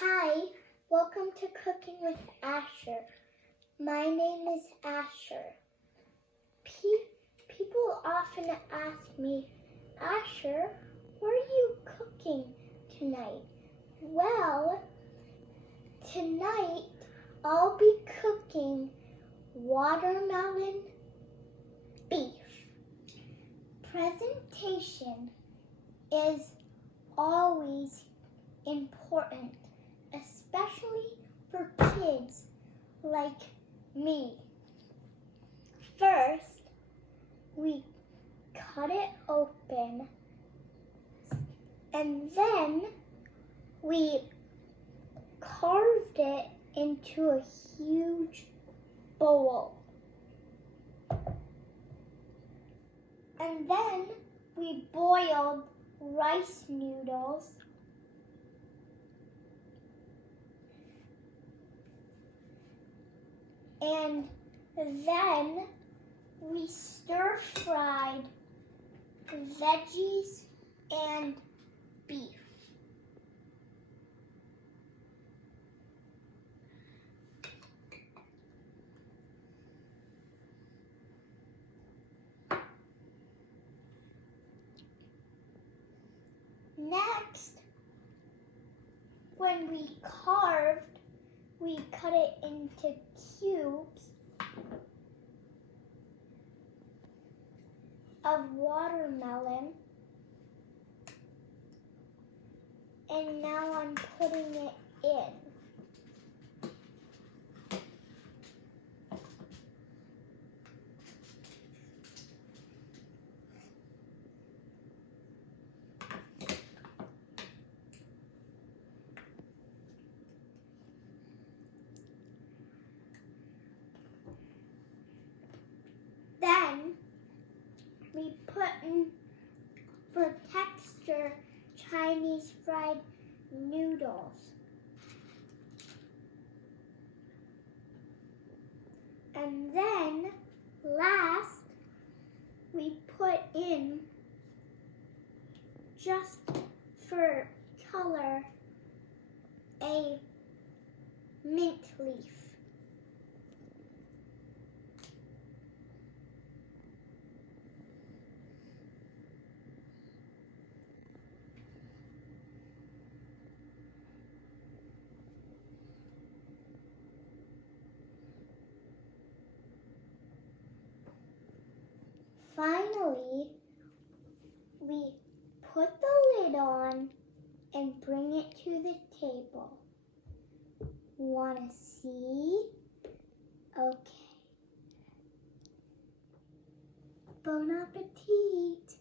Hi, welcome to Cooking with Asher. My name is Asher. People often ask me, Asher, what are you cooking tonight? Well, tonight I'll be cooking watermelon beef. Presentation is always important, especially for kids like me. First, we cut it open and then we carved it into a huge bowl. And then we boiled rice noodles and then we stir-fried veggies and beef. Next, when we carved, we cut it into cubes of watermelon, and now I'm putting it in. Then we put in, for texture, Chinese fried noodles. And then last, we put in, just for color, a mint leaf. Finally, we put the lid on and bring it to the table. Wanna see? Okay. Bon appetit!